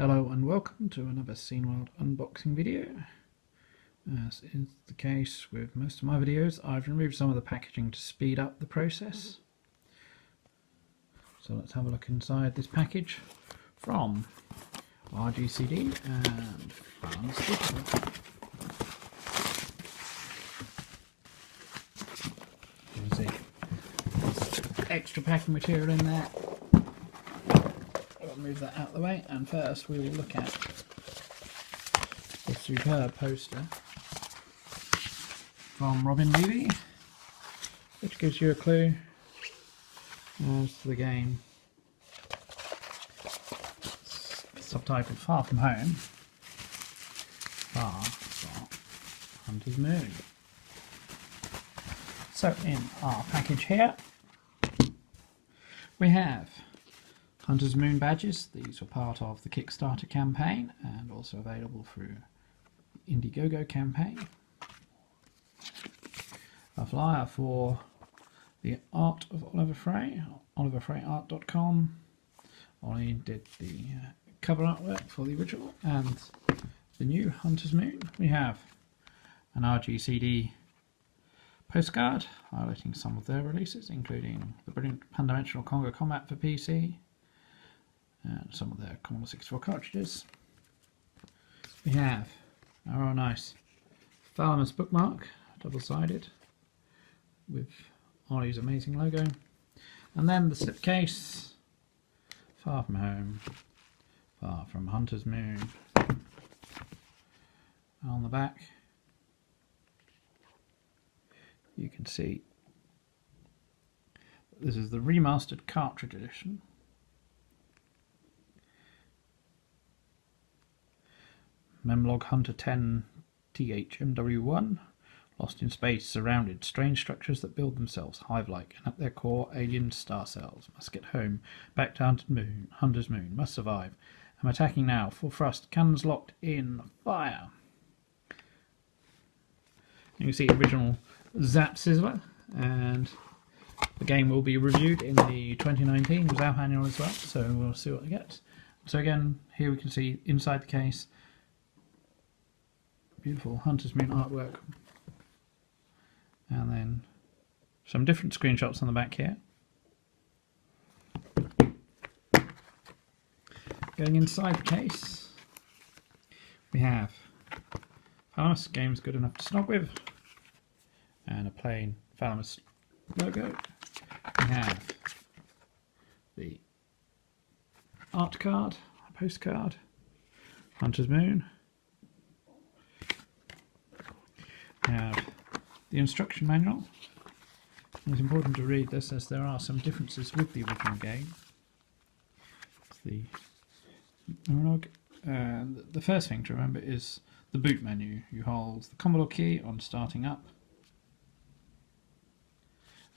Hello and welcome to another Scene World unboxing video. As is the case with most of my videos, I've removed some of the packaging to speed up the process. So let's have a look inside this package from RGCD and Thalamus Digital. You can see there's extra packing material in there. Move that out of the way, and first we will look at the superb poster from Robin Levy, which gives you a clue as to the game. It's subtitled Far From Home, Far From Hunter's Moon. So in our package here we have Hunter's Moon badges. These were part of the Kickstarter campaign and also available through the Indiegogo campaign. A flyer for the art of Oli Frey, oliverfreyart.com. Oli did the cover artwork for the original and the new Hunter's Moon. We have an RGCD postcard highlighting some of their releases, including the brilliant Pan-Dimensional Conga Combat for PC, and some of their Commodore 64 cartridges. We have our nice Thalamus bookmark, double-sided, with Oli's amazing logo. And then the slipcase, Far From Home, Far From Hunter's Moon. And on the back, you can see this is the Remastered cartridge edition. Memlog Hunter 10 THMW1, lost in space, surrounded, strange structures that build themselves hive-like, and at their core, alien star cells. Must get home, back to Hunter's Moon, must survive. I'm attacking now, full thrust, cannons locked in, fire. You can see original Zap Sizzler, and the game will be reviewed in the 2019 Zap Annual as well, so we'll see what we get. So again, here we can see inside the case, beautiful Hunter's Moon artwork, and then some different screenshots on the back here. Going inside the case, we have Thalamus, games good enough to snog with, and a plain Thalamus logo. We have the art card, a postcard, Hunter's Moon. We have the instruction manual. It's important to read this as there are some differences with the original game. It's the monologue. And the first thing to remember is the boot menu. You hold the Commodore key on starting up,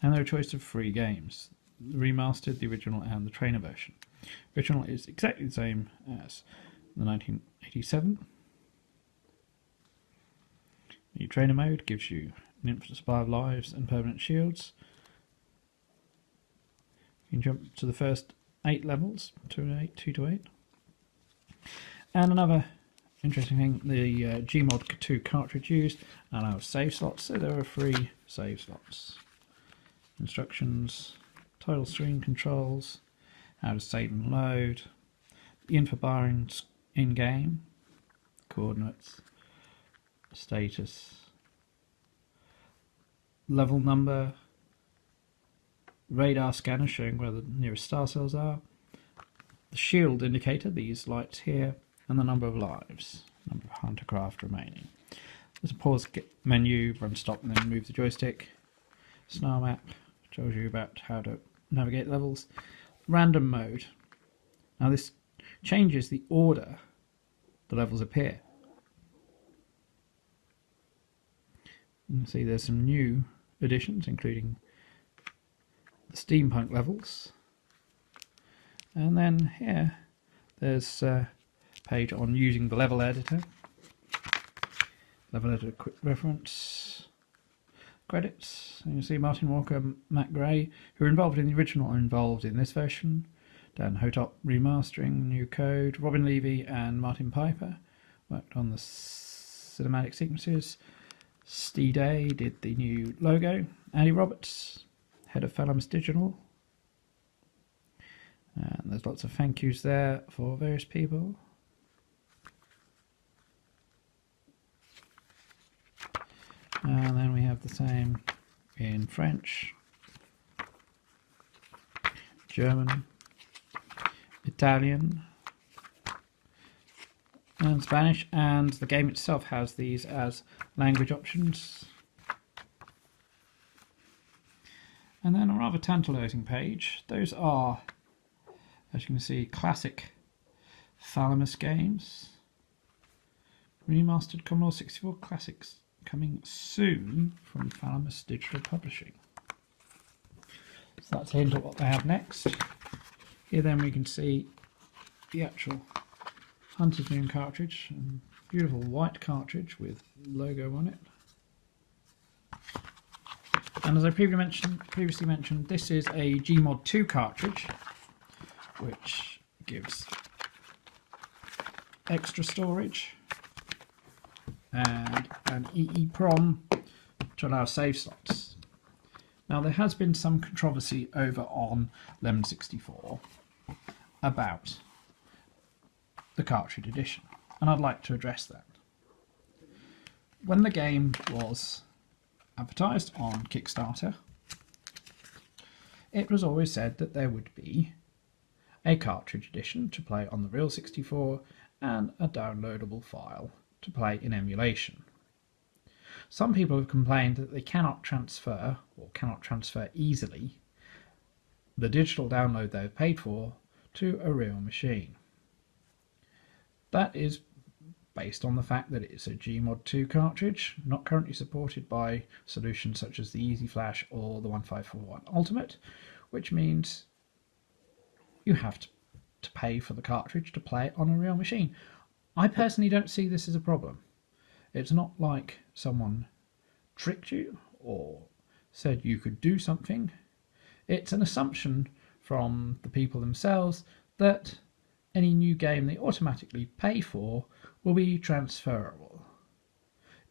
and there are a choice of 3 games: the Remastered, the original, and the trainer version. The original is exactly the same as the 1987. The trainer mode gives you an infinite supply of lives and permanent shields. You can jump to the first 8 levels, 2 to 8. And another interesting thing, the Gmod 2 cartridge used allows save slots, so there are 3 save slots. Instructions, title screen controls, how to save and load, the info bar in-game, coordinates, status, level number, radar scanner showing where the nearest star cells are, the shield indicator, these lights here, and the number of lives, number of Huntercraft remaining. There's a pause menu, run stop and then move the joystick. Snar map tells you about how to navigate levels. Random mode. Now this changes the order the levels appear. You can see there's some new additions, including the steampunk levels. And then here there's a page on using the level editor. Level editor quick reference. Credits. And you see Martin Walker, Matt Gray, who are involved in the original, are involved in this version. Dan Hotop remastering new code. Robin Levy and Martin Piper worked on the cinematic sequences. Steve Day did the new logo. Andy Roberts, head of Thalamus Digital. And there's lots of thank yous there for various people. And then we have the same in French, German, Italian, and Spanish, and the game itself has these as language options. And then a rather tantalising page. Those are, as you can see, classic Thalamus games. Remastered Commodore 64 classics coming soon from Thalamus Digital Publishing. So that's a hint at what they have next. Here then we can see the actual Hunter's Moon cartridge, beautiful white cartridge with logo on it. And as I previously mentioned, this is a Gmod 2 cartridge, which gives extra storage and an EEPROM to allow save slots. Now there has been some controversy over on Lemon 64 about the cartridge edition, and I'd like to address that. When the game was advertised on Kickstarter, it was always said that there would be a cartridge edition to play on the real 64 and a downloadable file to play in emulation. Some people have complained that they cannot transfer, or cannot transfer easily, the digital download they've paid for to a real machine. That is based on the fact that it's a Gmod 2 cartridge, not currently supported by solutions such as the Easy Flash or the 1541 Ultimate, which means you have to pay for the cartridge to play it on a real machine. I personally don't see this as a problem. It's not like someone tricked you or said you could do something. It's an assumption from the people themselves that any new game they automatically pay for will be transferable.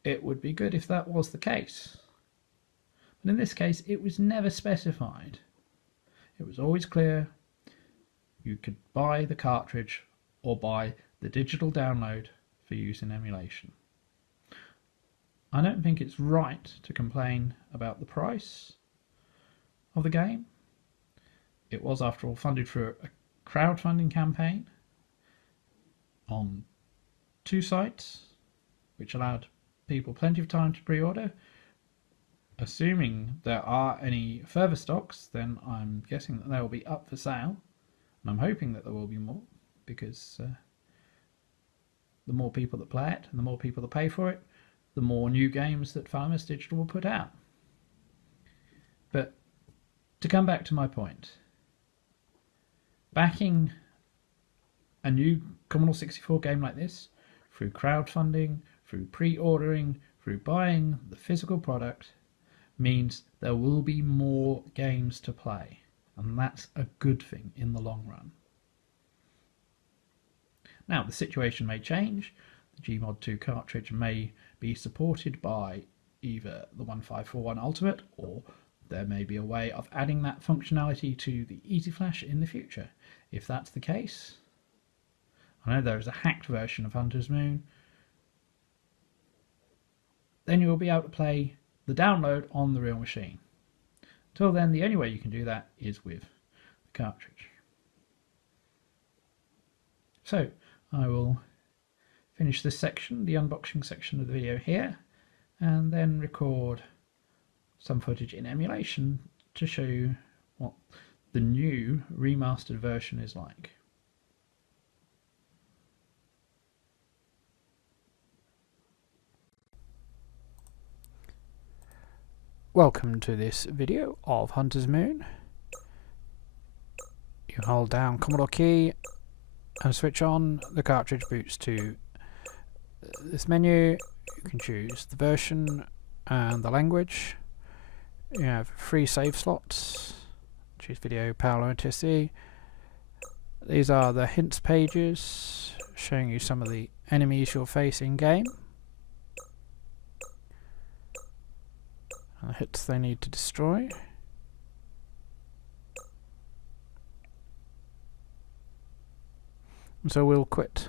It would be good if that was the case. But in this case, it was never specified. It was always clear you could buy the cartridge or buy the digital download for use in emulation. I don't think it's right to complain about the price of the game. It was, after all, funded through a crowdfunding campaign on 2 sites, which allowed people plenty of time to pre-order. Assuming there are any further stocks, then I'm guessing that they will be up for sale, and I'm hoping that there will be more, because the more people that play it and the more people that pay for it, the more new games that Thalamus Digital will put out. But to come back to my point, backing a new Commodore 64 game like this through crowdfunding, through pre-ordering, through buying the physical product, means there will be more games to play, and that's a good thing in the long run. Now, the situation may change. The Gmod 2 cartridge may be supported by either the 1541 Ultimate, or there may be a way of adding that functionality to the Easy Flash in the future. If that's the case, I know there is a hacked version of Hunter's Moon, then you'll be able to play the download on the real machine. Until then, the only way you can do that is with the cartridge. So I will finish this section, the unboxing section of the video here, and then record some footage in emulation to show you what the new remastered version is like. Welcome to this video of Hunter's Moon. You hold down Commodore key and switch on. The cartridge boots to this menu. You can choose the version and the language. You have 3 save slots. Choose video, PAL, or TSC. these are the hints pages showing you some of the enemies you'll face in game and the hits they need to destroy. And so we'll quit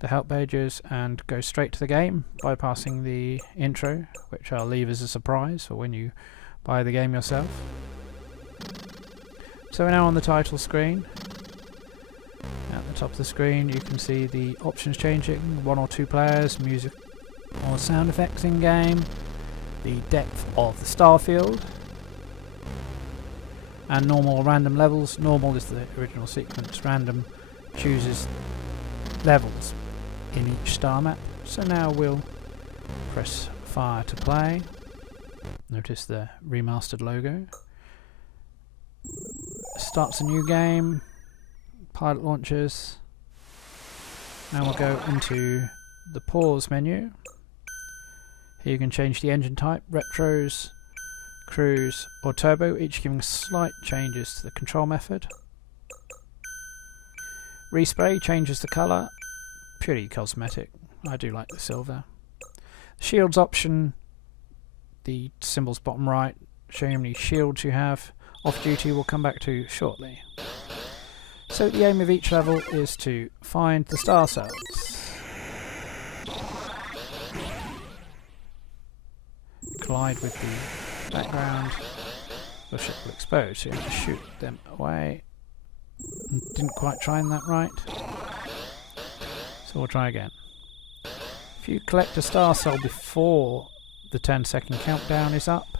the help pages and go straight to the game, bypassing the intro, which I'll leave as a surprise for when you buy the game yourself. So we're now on the title screen. At the top of the screen you can see the options changing, 1 or 2 players, music or sound effects in game, the depth of the star field, and normal or random levels. Normal is the original sequence, random chooses levels in each star map. So now we'll press fire to play. Notice the remastered logo. Starts a new game, pilot launches. Now we'll go into the pause menu. Here you can change the engine type, retros, cruise or turbo, each giving slight changes to the control method. Respray changes the colour, purely cosmetic. I do like the silver. Shields option, the symbols bottom right, showing how many shields you have. Off duty we'll come back to shortly. So the aim of each level is to find the star cells. Collide with the background. The ship will explode, so you have to shoot them away. Didn't quite time that right. So we'll try again. If you collect a star cell before the 10-second countdown is up,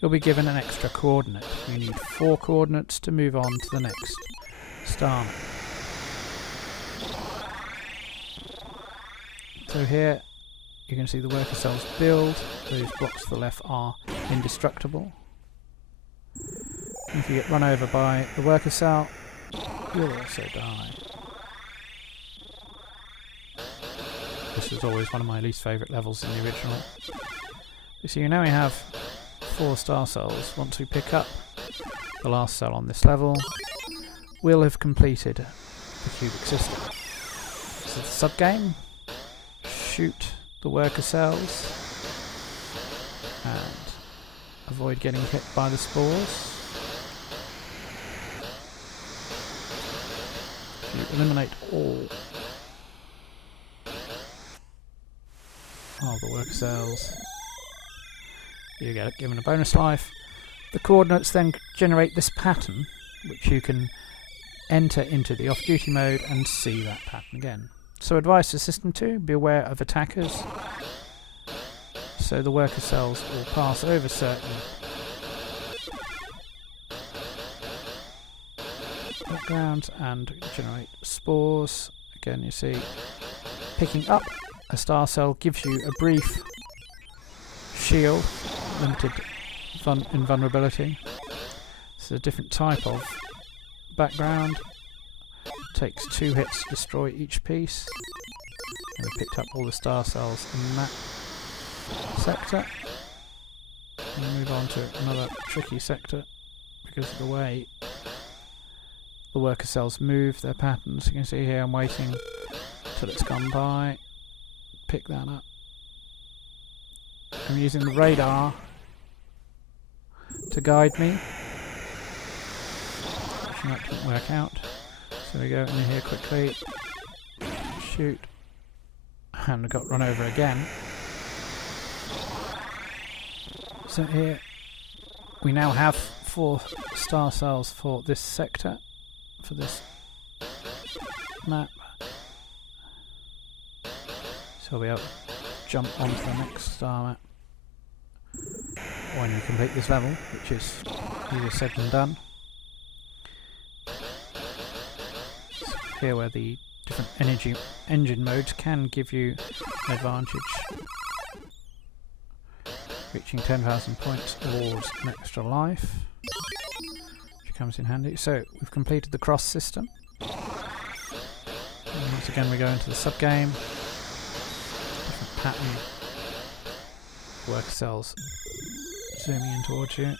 you'll be given an extra coordinate. You need 4 coordinates to move on to the next star. So here you can see the worker cells build. Those blocks to the left are indestructible. If you get run over by the worker cell, you'll also die. This was always one of my least favourite levels in the original. So now we have 4 star cells. Once we pick up the last cell on this level, we'll have completed the cubic system. So the sub-game, shoot the worker cells and avoid getting hit by the spores. If you eliminate all of the worker cells, you get given a bonus life. The coordinates then generate this pattern, which you can enter into the off-duty mode and see that pattern again. So advice to System 2, be aware of attackers. So the worker cells will pass over certain backgrounds and generate spores. Again, you see, picking up a star cell gives you a brief shield, limited invulnerability. It's a different type of background. Takes 2 hits to destroy each piece. And we picked up all the star cells in that sector. And move on to another tricky sector because of the way the worker cells move their patterns. You can see here I'm waiting till it's gone by. Pick that up. I'm using the radar to guide me. That didn't work out. So we go in here quickly, shoot, and I got run over again. So here we now have 4 star cells for this sector, for this map. So we'll jump onto the next star map when we complete this level, which is easier said than done. Here where the different engine modes can give you an advantage. Reaching 10,000 points awards an extra life, which comes in handy. So we've completed the cross system. And once again we go into the sub-game. Different pattern. Worker cells zooming in towards you.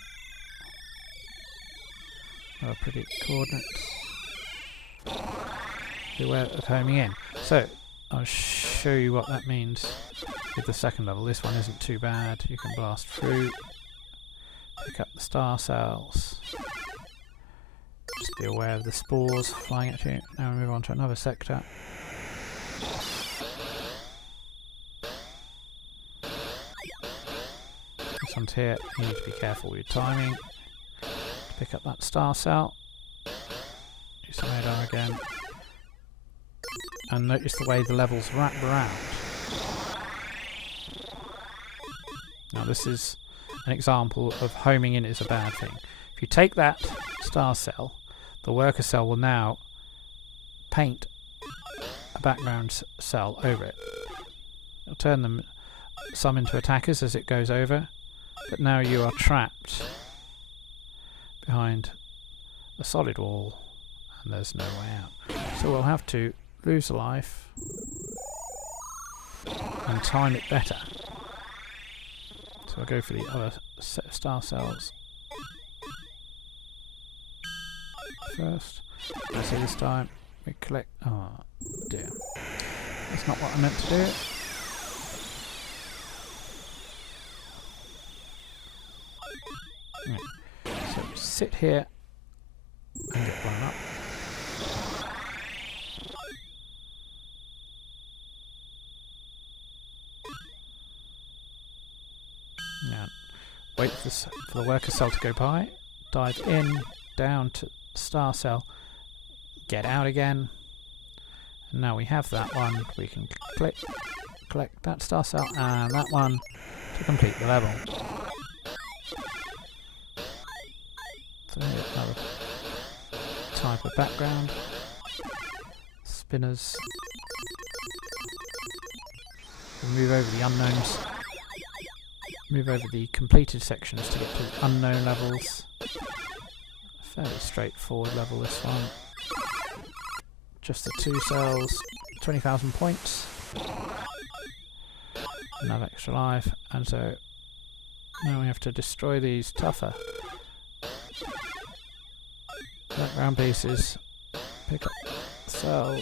Pretty coordinates. be aware of homing in. So I'll show you what that means with the second level. This one isn't too bad. You can blast through, pick up the star cells. Just be aware of the spores flying at you. Now we move on to another sector. This one's here. You need to be careful with your timing. Pick up that star cell. Do some radar again. And notice the way the levels wrap around. Now this is an example of homing in is a bad thing. If you take that star cell, the worker cell will now paint a background cell over it. It'll turn them some into attackers as it goes over, but now you are trapped behind a solid wall and there's no way out. So we'll have to lose a life and time it better. So I'll go for the other set of star cells first. You see this time we collect. Oh dear, that's not what I meant to do. Right. So sit here and get blown up. Now, wait for the worker cell to go by, dive in, down to star cell, get out again, and now we have that one. We can collect that star cell and that one to complete the level. So here's another type of background. Spinners. We'll move over the unknowns. Move over the completed sections to get to the unknown levels. Fairly straightforward level, this one. Just the 2 cells, 20,000 points. Another extra life, and so now we have to destroy these tougher background pieces. Pick up the cell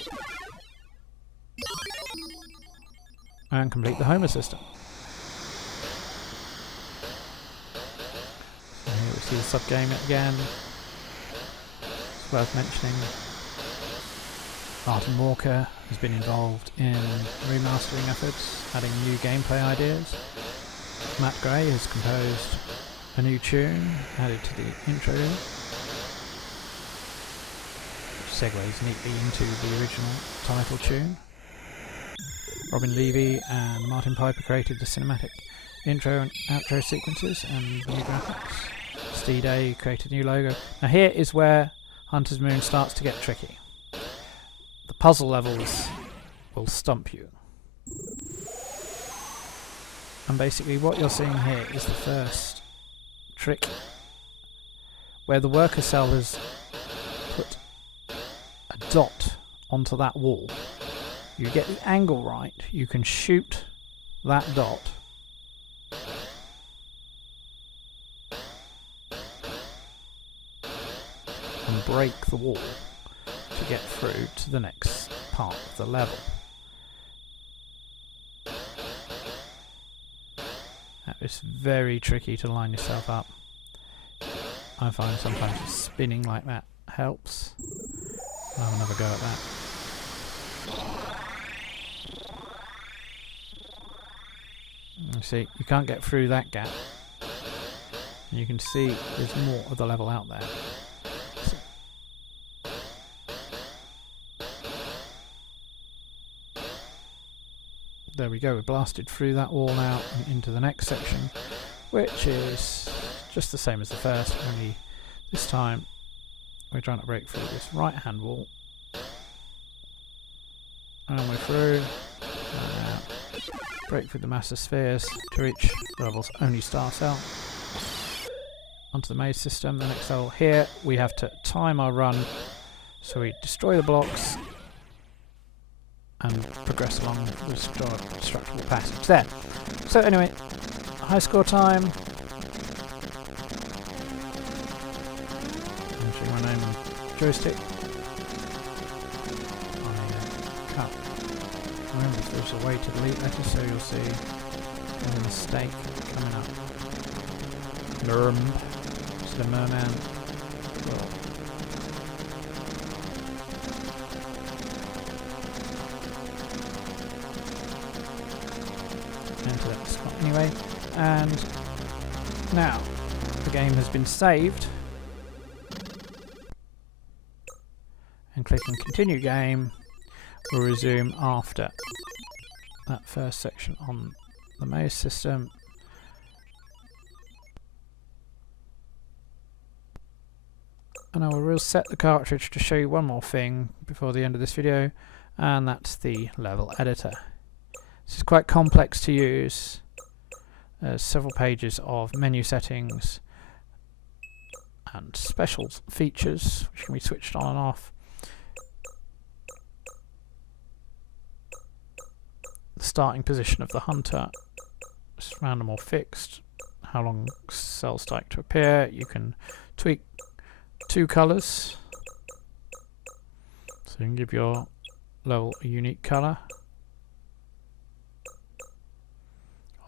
and complete the Homer system. So here we see the sub-game again. It's worth mentioning Martin Walker has been involved in remastering efforts, adding new gameplay ideas. Matt Gray has composed a new tune added to the intro, which segues neatly into the original title tune. Robin Levy and Martin Piper created the cinematic intro and outro sequences and the new graphics. Steve Day created a new logo. Now here is where Hunter's Moon starts to get tricky. The puzzle levels will stump you. And basically what you're seeing here is the first trick where the worker cell has put a dot onto that wall. You get the angle right, you can shoot that dot and break the wall to get through to the next part of the level. That is very tricky to line yourself up. I find sometimes just spinning like that helps. I'll have another go at that. You see, you can't get through that gap. You can see there's more of the level out there. There we go, we're blasted through that wall now and into the next section, which is just the same as the first, only this time we're trying to break through this right hand wall. And we're through, break through the massive spheres to reach the level's only star cell. Onto the maze system, the next level. Here we have to time our run, so we destroy the blocks and progress along the destructible passage there. So anyway, high score time. I'm showing my name on joystick. I there's a way to delete letters, so you'll see there's a mistake coming up. Merm instead of merman. Well, enter that spot anyway, and now the game has been saved, and clicking continue game will resume after that first section on the maze system. And I will reset the cartridge to show you one more thing before the end of this video, and that's the level editor. This is quite complex to use. There's several pages of menu settings and special features which can be switched on and off. The starting position of the hunter is random or fixed. How long cells take to appear. You can tweak 2 colours, so you can give your level a unique colour.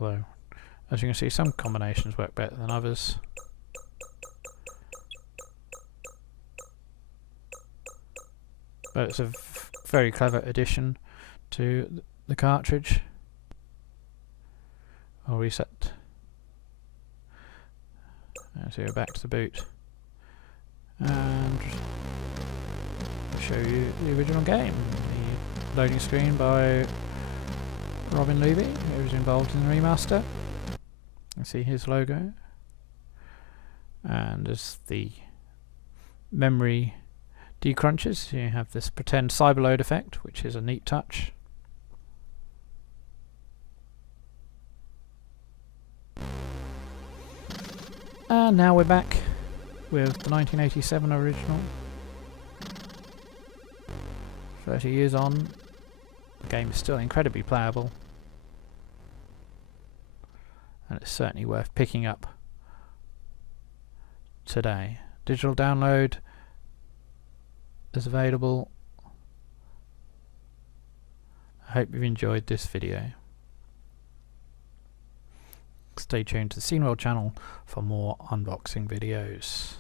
Although, as you can see, some combinations work better than others. But it's a very clever addition to the cartridge. I'll reset. So we're back to the boot. And I'll show you the original game. The loading screen by Robin Levy, who was involved in the remaster. You see his logo. And as the memory decrunches, you have this pretend cyberload effect, which is a neat touch. And now we're back with the 1987 original. 30 years on, the game is still incredibly playable, and it's certainly worth picking up today. Digital download is available. I hope you've enjoyed this video. Stay tuned to the Scene World channel for more unboxing videos.